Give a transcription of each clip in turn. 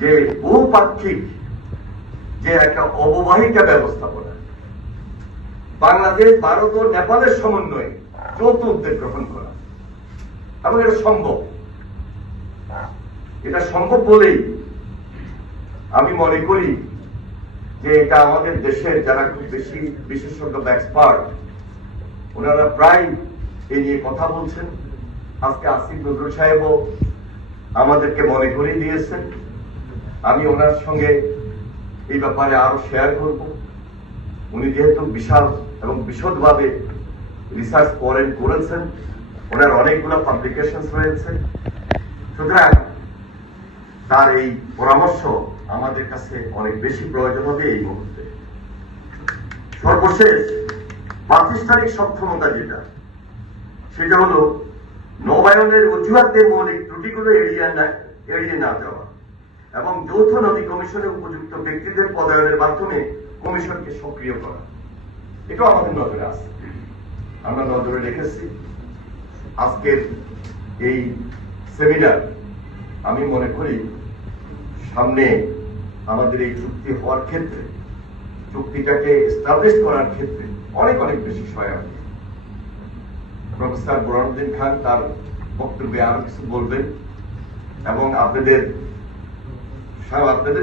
যে বহুপাক্ষিক যে একটা অববাহিকা ব্যবস্থাপনা, বাংলাদেশ, ভারত ও নেপালের সমন্বয়ে যৌথ উদ্যোগ গ্রহণ করা, এবং এটা সম্ভব। এটা সম্ভব বলেই আমি মনে করি যে এটা আমাদের দেশের যারা খুব বেশি বিশেষজ্ঞ বা এক্সপার্ট, ওনারা প্রায় এই নিয়ে কথা বলছেন। আজকে আসিফ নজরুল সাহেবও আমাদেরকে মনে করিয়ে দিয়েছেন। আমি ওনার সঙ্গে এই ব্যাপারে আরো শেয়ার করব। উনি যেহেতু বিশাল এবং বিশদভাবে রিসার্চ করেছেন, ওনার অনেকগুলো পাবলিকেশন রয়েছে, সুতরাং তার এই পরামর্শ আমাদের কাছে অনেক বেশি প্রয়োজন হবে এই মুহূর্তে। সর্বশেষ প্রাতিষ্ঠানিক সক্ষমতা যেটা, সেটা হলো নবায়নের অজুহাতে মৌলিক ত্রুটিগুলো এড়িয়ে না যাওয়া এবং যৌথ নদী কমিশনে উপযুক্ত ব্যক্তিদের পদায়নের মাধ্যমে কমিশনকে সক্রিয় করা। এটাও আমাদের নজরে আছে, আমরা নজরে রেখেছি। আজকের এই সেমিনার আমি মনে করি সামনে আমাদের এই চুক্তি হওয়ার ক্ষেত্রে, চুক্তিটাকে এস্টাবলিশ করার ক্ষেত্রে অনেক অনেক বেশি সহায়ক। প্রফেসর বুরহানুদ্দিন খান তার বক্তব্যে আরো কিছু বলবেন, এবং আপনাদের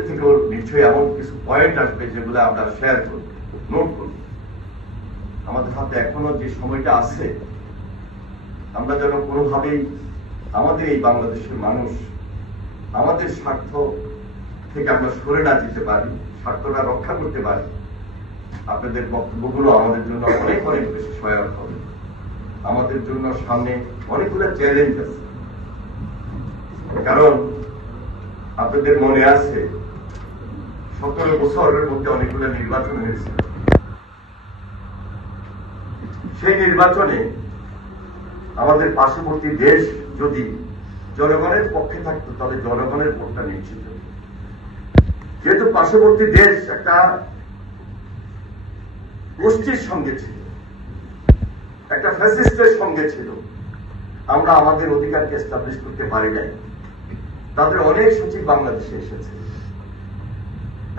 থেকেও নিশ্চয়ই এমন কিছু পয়েন্ট আসবে যেগুলো আমরা শেয়ার করব, নোট করব। আমাদের হাতে এখনো যে সময়টা আছে, আমরা যেন কোনোভাবেই আমাদের এই বাংলাদেশের মানুষ আমাদের স্বার্থ থেকে আমরা সরে না যেতে পারি, স্বার্থটা রক্ষা করতে পারি। আপনাদের বক্তব্যগুলো আমাদের জন্য অনেক অনেক বেশি সহায়ক হবে। আমাদের জন্য সামনে অনেকগুলো চ্যালেঞ্জ আছে, কারণ আপনাদের মনে আছে 17 বছরের মধ্যে অনেকগুলো নির্বাচন হয়েছে। সেই নির্বাচনে আমাদের পার্শ্ববর্তী দেশ যদি জনগণের পক্ষে থাকতো, তাহলে জনগণের ভোটটা নিশ্চিত। যেহেতু পার্শ্ববর্তী দেশ একটা গোষ্ঠীর সঙ্গে ছিল, একটা ফ্যাসিস্টের সঙ্গে ছিল, আমরা আমাদের অধিকারকে এস্টাবলিশ করতে পারি নাই। তাদের অনেক সচিব বাংলাদেশে এসেছে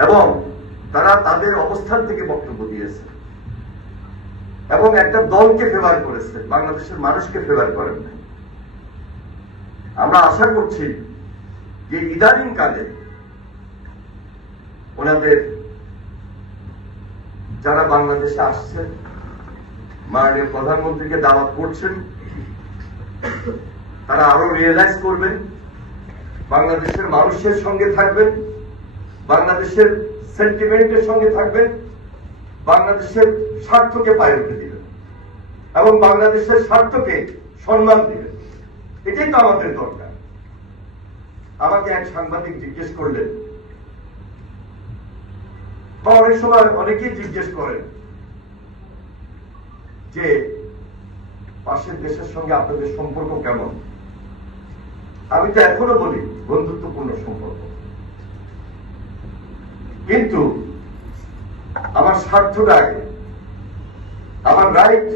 এবং তারা তাদের অবস্থান থেকে বক্তব্য দিয়েছে এবং একটা দলকে ফেভার করেছে, বাংলাদেশের মানুষকে ফেভার করেন নাই। আমরা আশা করছি যে ইদানিং কালে ওনাদের যারা বাংলাদেশে আসছেন, মাননীয় প্রধানমন্ত্রীকে দাওয়াত করছেন, তারা আরো রিয়েলাইজ করবেন, বাংলাদেশের মানুষের সঙ্গে থাকবেন, বাংলাদেশের সেন্টিমেন্টের সঙ্গে থাকবেন, বাংলাদেশের স্বার্থকে পায়ে উঠে দিবেন এবং বাংলাদেশের স্বার্থকে সম্মান দিবেন। এটাই তো আমাদের দরকার। আমাকে এক সাংবাদিক জিজ্ঞেস করলেন, বা অনেক সময় অনেকেই জিজ্ঞেস করেন যে পাশের দেশের সঙ্গে আপনাদের সম্পর্ক কেমন। আমি তো এখনো বলি বন্ধুত্বপূর্ণ সম্পর্ক, কিন্তু আমার স্বার্থটা আগে, আমার রাইট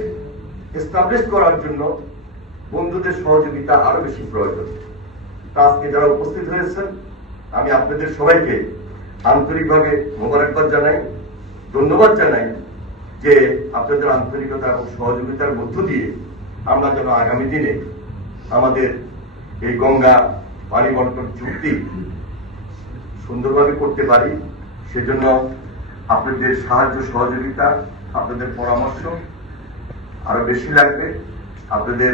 এস্টাবলিশ করার জন্য বন্ধুদের সহযোগিতা আরো বেশি প্রয়োজন। আজকে যারা উপস্থিত হয়েছেন, আমি আপনাদের সবাইকে আন্তরিকভাবে মোবারকবাদ জানাই, ধন্যবাদ জানাই যে আপনাদের আন্তরিকতা এবং সহযোগিতার মধ্য দিয়ে আমরা যেন আগামী দিনে আমাদের এই গঙ্গা পানি বন্টন চুক্তি সুন্দরভাবে করতে পারি। সেজন্য আপনাদের সাহায্য সহযোগিতা, আপনাদের পরামর্শ আরো বেশি লাগবে। আপনাদের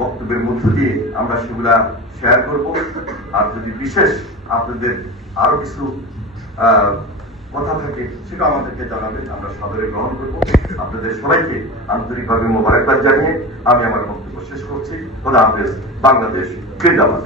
বক্তব্যের মধ্য দিয়ে আমরা সেগুলা শেয়ার করব। আর যদি বিশেষ আপনাদের আরো কিছু কথা থাকে, সেটা আমাদেরকে জানাবেন, আমরা সাদরে গ্রহণ করব। আপনাদের সবাইকে আন্তরিকভাবে মোবারকবাদ জানিয়ে আমি আমার বক্তব্য শেষ করছি। খোদা হাফেজ। বাংলাদেশ জিন্দাবাদ।